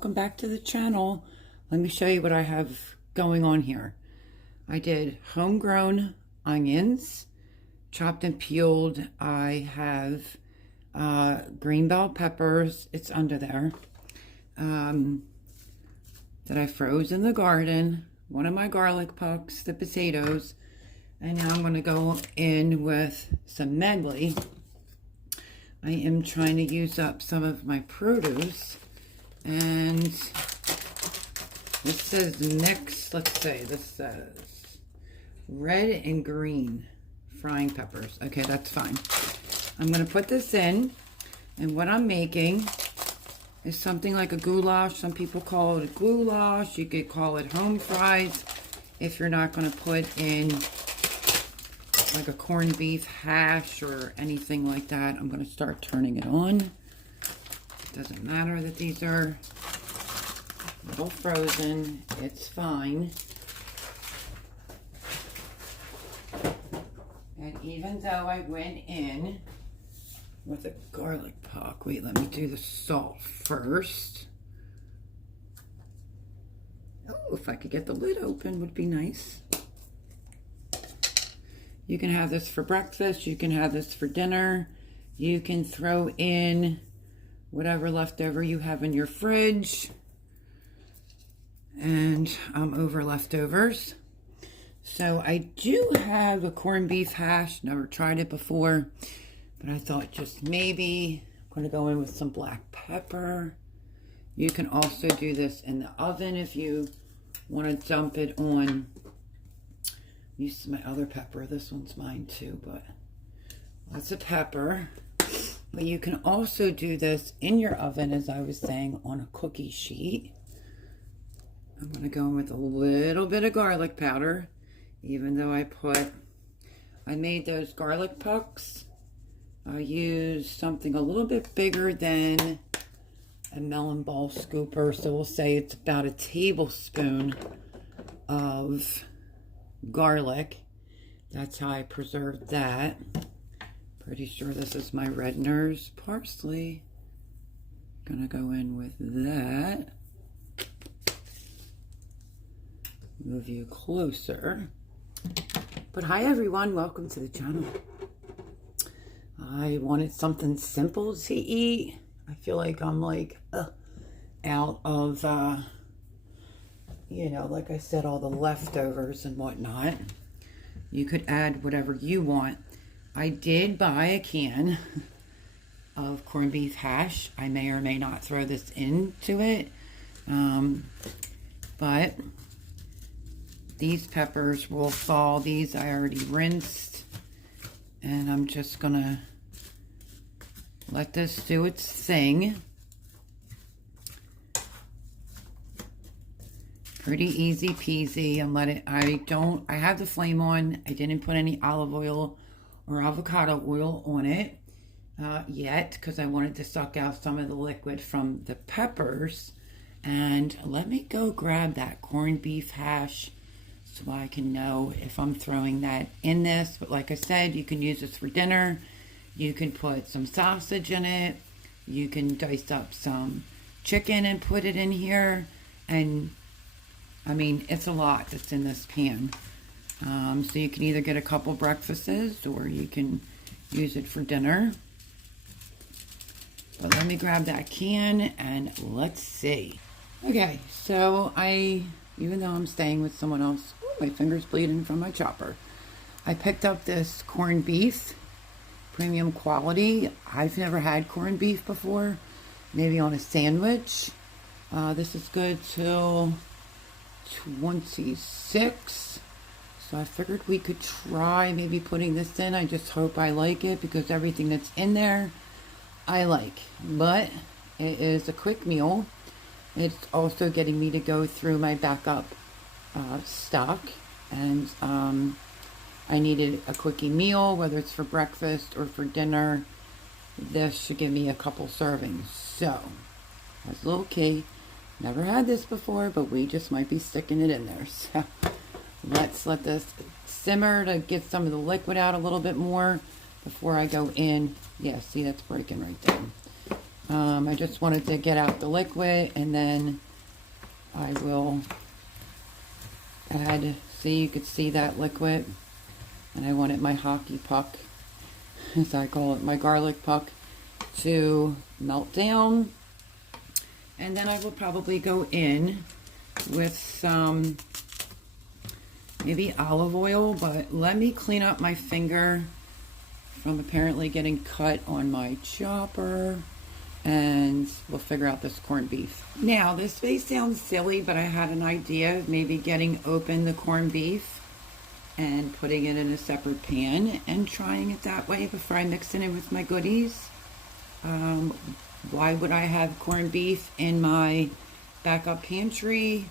welcome back to the channel. Let me show you what I have going on here. I did homegrown onions, chopped and peeled. I have green bell peppers, it's under there, that I froze in the garden, one of my garlic pucks, the potatoes, and now I'm going to go in with some medley. I am trying to use up some of my produce, and this says mix, let's say, this says red and green frying peppers. Okay, that's fine. I'm going to put this in, and what I'm making is something like a goulash. Some people call it a goulash. You could call it home fries if you're not going to put in like a corned beef hash or anything like that. I'm going to start turning it on. It doesn't matter that these are a little frozen. It's fine. And even though I went in with a garlic puck, wait, let me do the salt first. Oh, if I could get the lid open would be nice. You can have this for breakfast. You can have this for dinner. You can throw in whatever leftover you have in your fridge. And I'm over leftovers. So I do have a corned beef hash. Never tried it before. But I thought just maybe I'm going to go in with some black pepper. You can also do this in the oven if you want to dump it on. Use my other pepper. This one's mine too, but lots of pepper. But you can also do this in your oven, as I was saying, on a cookie sheet. I'm going to go in with a little bit of garlic powder, even though I made those garlic pucks. I used something a little bit bigger than a melon ball scooper, so we'll say it's about a tablespoon of garlic. That's how I preserved that. Pretty sure this is my Redner's parsley. Gonna go in with that. Move you closer. But hi everyone, welcome to the channel. I wanted something simple to eat. I feel like I'm like out of you know, like I said, all the leftovers and whatnot. You could add whatever you want. I did buy a can of corned beef hash. I may or may not throw this into it. But these peppers will fall. These I already rinsed. And I'm just going to let this do its thing. Pretty easy peasy, and let it, I have the flame on. I didn't put any olive oil or avocado oil on it yet, because I wanted to suck out some of the liquid from the peppers. And let me go grab that corned beef hash so I can know if I'm throwing that in this. But like I said, you can use this for dinner. You can put some sausage in it. You can dice up some chicken and put it in here. And I mean, it's a lot that's in this pan. So you can either get a couple breakfasts or you can use it for dinner. But let me grab that can and let's see. Okay, so even though I'm staying with someone else, my finger's bleeding from my chopper. I picked up this corned beef, premium quality. I've never had corned beef before, maybe on a sandwich. This is good till 26, so I figured we could try maybe putting this in. I just hope I like it, because everything that's in there I like, but it is a quick meal. It's also getting me to go through my backup stock, and I needed a quickie meal, whether it's for breakfast or for dinner. This should give me a couple servings. So that's a little key. Never had this before, but we just might be sticking it in there. So let's let this simmer to get some of the liquid out a little bit more before I go in. Yeah, see, that's breaking right there. I just wanted to get out the liquid, and then I will add, see, you could see that liquid, and I wanted my hockey puck, as I call it, my garlic puck, to melt down. And then I will probably go in with some maybe olive oil, but let me clean up my finger from apparently getting cut on my chopper, and we'll figure out this corned beef. Now, this may sound silly, but I had an idea of maybe getting open the corned beef and putting it in a separate pan and trying it that way before I mix it in with my goodies. Why would I have corned beef in my backup pantry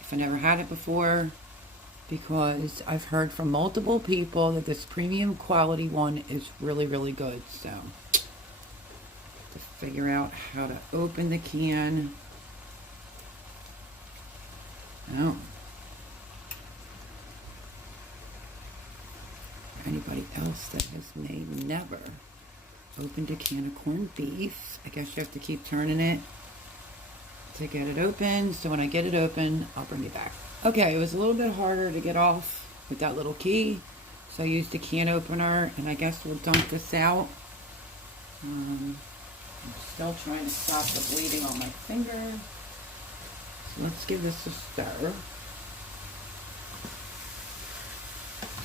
if I never had it before? Because I've heard from multiple people that this premium quality one is really, really good. So, to figure out how to open the can. Oh. Anybody else that has never opened a can of corned beef, I guess you have to keep turning it to get it open. So when I get it open, I'll bring it back. Okay, it was a little bit harder to get off with that little key, so I used a can opener, and I guess we'll dump this out. I'm still trying to stop the bleeding on my finger. So let's give this a stir.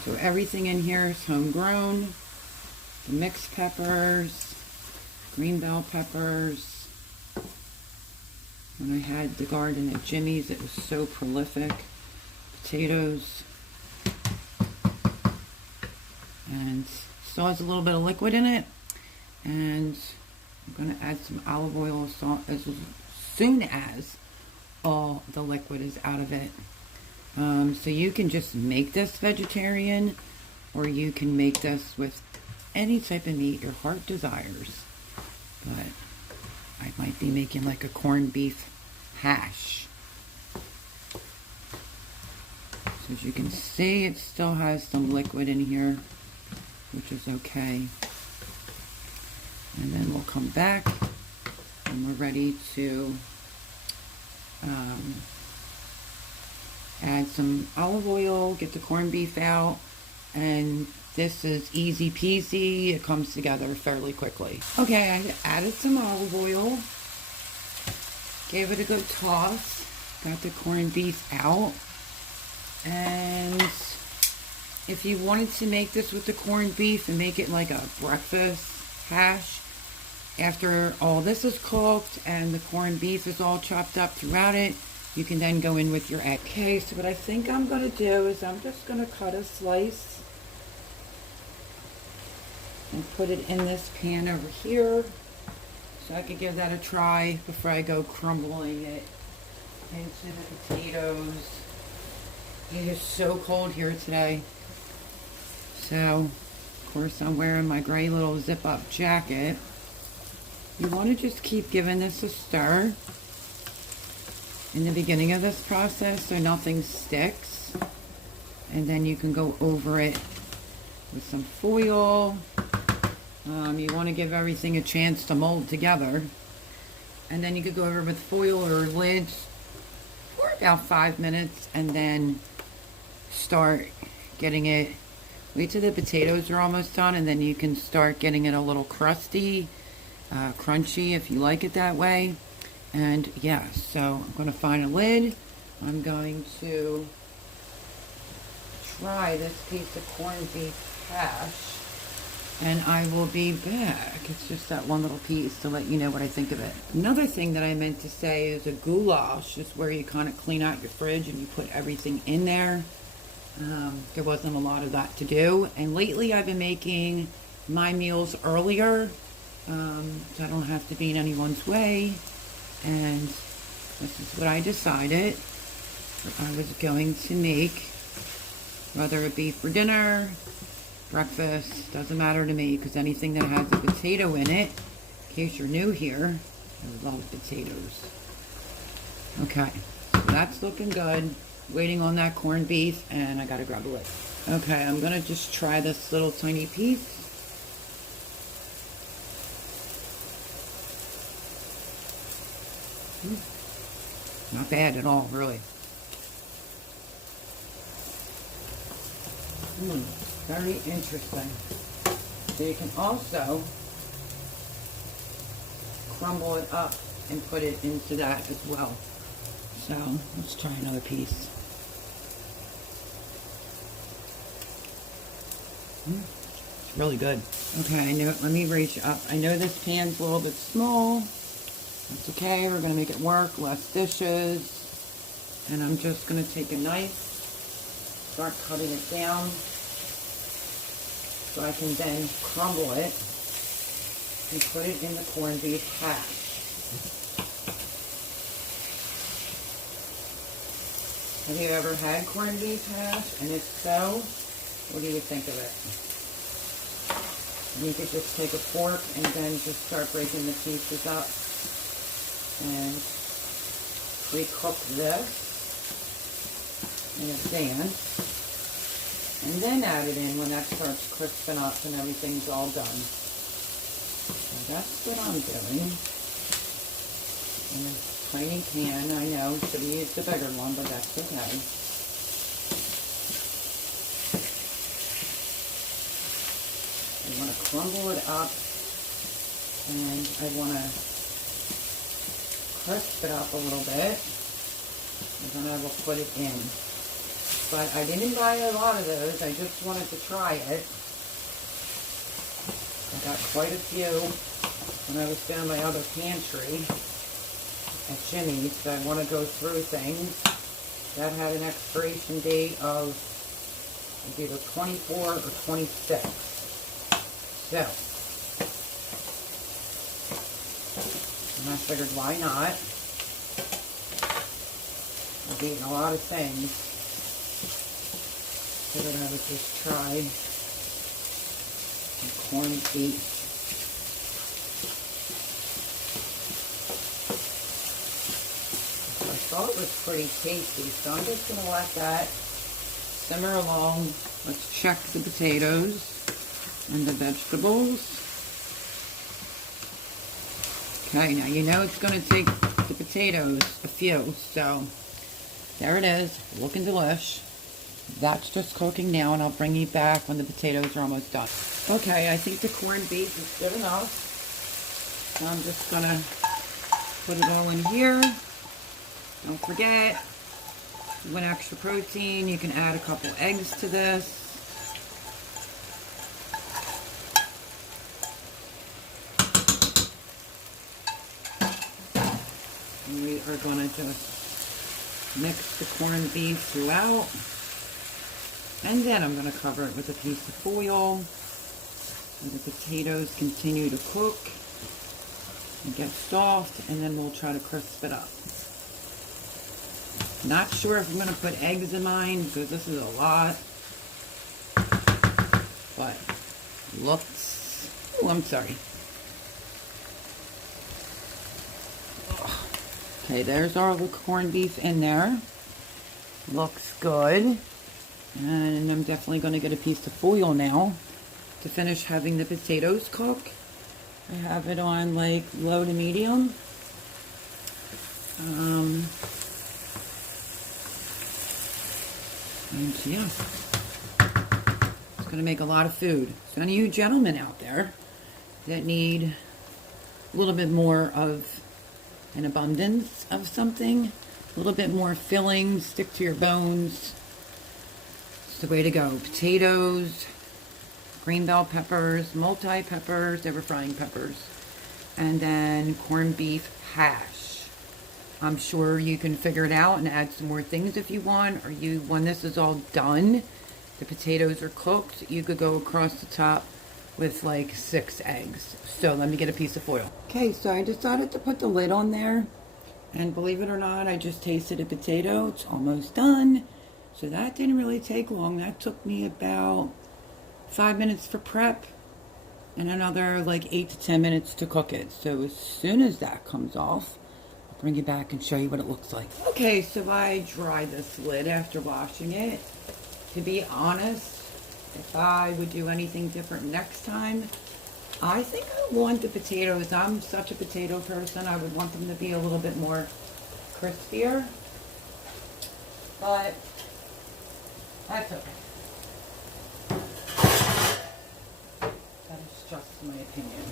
So everything in here is homegrown. The mixed peppers, green bell peppers. When I had the garden at Jimmy's, it was so prolific. Potatoes. And still has a little bit of liquid in it. And I'm going to add some olive oil as soon as all the liquid is out of it. So you can just make this vegetarian, or you can make this with any type of meat your heart desires. But I might be making like a corned beef hash. So as you can see, it still has some liquid in here, which is okay. And then we'll come back and we're ready to add some olive oil, get the corned beef out, and this is easy peasy. It comes together fairly quickly. Okay, I added some olive oil, gave it a good toss, got the corned beef out, and if you wanted to make this with the corned beef and make it like a breakfast hash, after all this is cooked and the corned beef is all chopped up throughout it, you can then go in with your egg. Okay, so what I think I'm going to do is I'm just going to cut a slice and put it in this pan over here so I could give that a try before I go crumbling it into the potatoes. It is so cold here today. So, of course, I'm wearing my gray little zip-up jacket. You want to just keep giving this a stir in the beginning of this process so nothing sticks, and then you can go over it with some foil. You want to give everything a chance to mold together, and then you could go over with foil or lids for about 5 minutes, and then start getting it, wait till the potatoes are almost done, and then you can start getting it a little crusty, crunchy if you like it that way. And yeah, so I'm going to find a lid. I'm going to try this piece of corned beef hash, and I will be back. It's just that one little piece to let you know what I think of it. Another thing that I meant to say is a goulash is where you kind of clean out your fridge and you put everything in there. There wasn't a lot of that to do, and lately I've been making my meals earlier, so I don't have to be in anyone's way. And this is what I decided I was going to make, whether it be for dinner, breakfast, doesn't matter to me, because anything that has a potato in it, in case you're new here, I love potatoes. Okay, so that's looking good. Waiting on that corned beef, and I gotta grab a lid. Okay, I'm gonna just try this little tiny piece. Not bad at all, really. Very interesting. So you can also crumble it up and put it into that as well. So let's try another piece. It's really good. Okay, let me raise you up. I know this pan's a little bit small. That's okay, we're gonna make it work, less dishes. And I'm just gonna take a knife, start cutting it down so I can then crumble it and put it in the corned beef hash. Have you ever had corned beef hash? And if so, what do you think of it? And you could just take a fork and then just start breaking the pieces up and pre-cook this in advance. And then add it in when that starts crisping up and everything's all done. So that's what I'm doing. In a tiny pan, I know, should have used the bigger one, but that's okay. I want to crumble it up, and I want to crisp it up a little bit, and then I will put it in. But I didn't buy a lot of those, I just wanted to try it. I got quite a few when I was down my other pantry at Jimmy's, so I want to go through things. That had an expiration date of either 24 or 26. So, and I figured, why not? I've eaten a lot of things. Figured I would just try some corned beef. I thought it was pretty tasty, so I'm just going to let that simmer along. Let's check the potatoes and the vegetables. Okay, now you know it's going to take the potatoes a few, so there it is, looking delish. That's just cooking now, and I'll bring you back when the potatoes are almost done. Okay, I think the corned beef is good enough. So I'm just going to put it all in here. Don't forget, you want extra protein, you can add a couple eggs to this. And we are going to just mix the corned beef throughout. And then I'm going to cover it with a piece of foil so the potatoes continue to cook and get soft, and then we'll try to crisp it up. Not sure if I'm going to put eggs in mine because this is a lot, but looks, oh, I'm sorry. Okay, there's our corned beef in there. Looks good. And I'm definitely going to get a piece of foil now to finish having the potatoes cook. I have it on like low to medium. And yeah, it's going to make a lot of food. So any of you gentlemen out there that need a little bit more of an abundance of something, a little bit more filling, stick to your bones, it's the way to go. Potatoes, green bell peppers, multi-peppers, they were frying peppers, and then corned beef hash. I'm sure you can figure it out and add some more things if you want, or you, when this is all done, the potatoes are cooked, you could go across the top with like 6 eggs. So let me get a piece of foil. Okay, so I decided to put the lid on there, and believe it or not, I just tasted a potato. It's almost done. So that didn't really take long. That took me about 5 minutes for prep and another like 8 to 10 minutes to cook it. So as soon as that comes off, I'll bring you back and show you what it looks like. Okay, so I dried this lid after washing it. To be honest, if I would do anything different next time, I think I want the potatoes. I'm such a potato person. I would want them to be a little bit more crispier. But that's okay. That is just my opinion.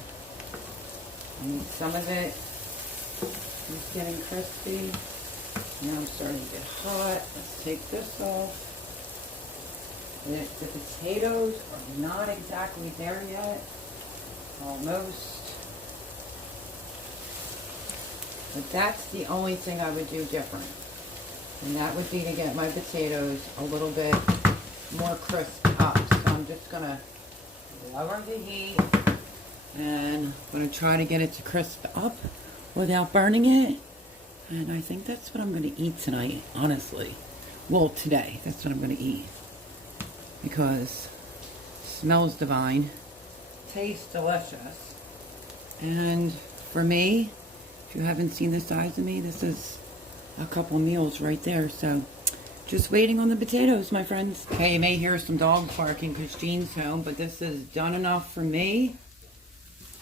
I need some of it is getting crispy. Now I'm starting to get hot. Let's take this off. The potatoes are not exactly there yet. Almost. But that's the only thing I would do different. And that would be to get my potatoes a little bit more crisped up. So I'm just going to lower the heat. And I'm going to try to get it to crisp up without burning it. And I think that's what I'm going to eat tonight, honestly. Well, today. That's what I'm going to eat. Because it smells divine. Tastes delicious. And for me, if you haven't seen the size of me, this is a couple meals right there. So just waiting on the potatoes, my friends. Okay, you may hear some dogs barking because Jean's home, but this is done enough for me.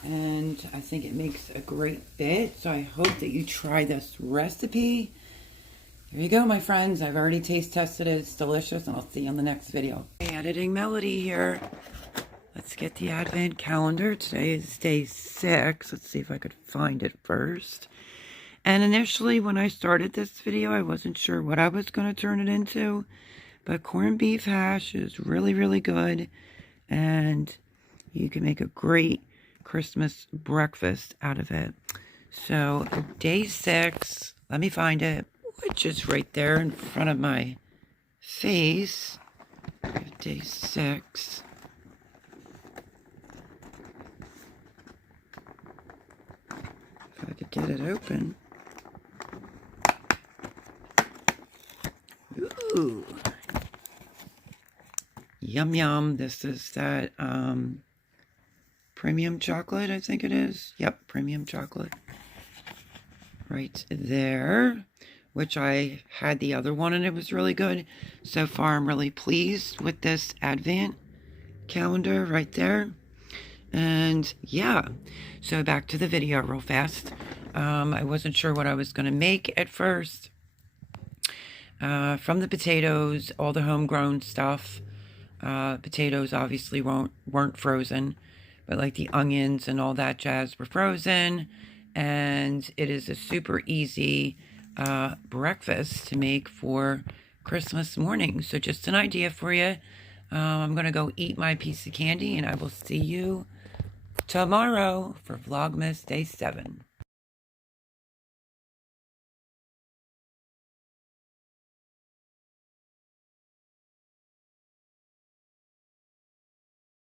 And I think it makes a great bit. So I hope that you try this recipe. There you go, my friends. I've already taste tested it. It's delicious, and I'll see you on the next video. Editing Melody here. Let's get the Advent calendar. Today is day 6. Let's see if I could find it first. And initially, when I started this video, I wasn't sure what I was going to turn it into. But corned beef hash is really, really good. And you can make a great Christmas breakfast out of it. So, day 6. Let me find it. Which is right there in front of my face. Day 6. If I could get it open. Ooh. Yum yum. This is that premium chocolate, I think it is. Yep, premium chocolate. Right there. Which I had the other one and it was really good. So far, I'm really pleased with this Advent calendar right there. And yeah, so back to the video real fast. I wasn't sure what I was going to make at first. From the potatoes, all the homegrown stuff. Potatoes obviously weren't frozen, but like the onions and all that jazz were frozen. And it is a super easy breakfast to make for Christmas morning. So just an idea for you. I'm going to go eat my piece of candy, and I will see you tomorrow for Vlogmas Day 7.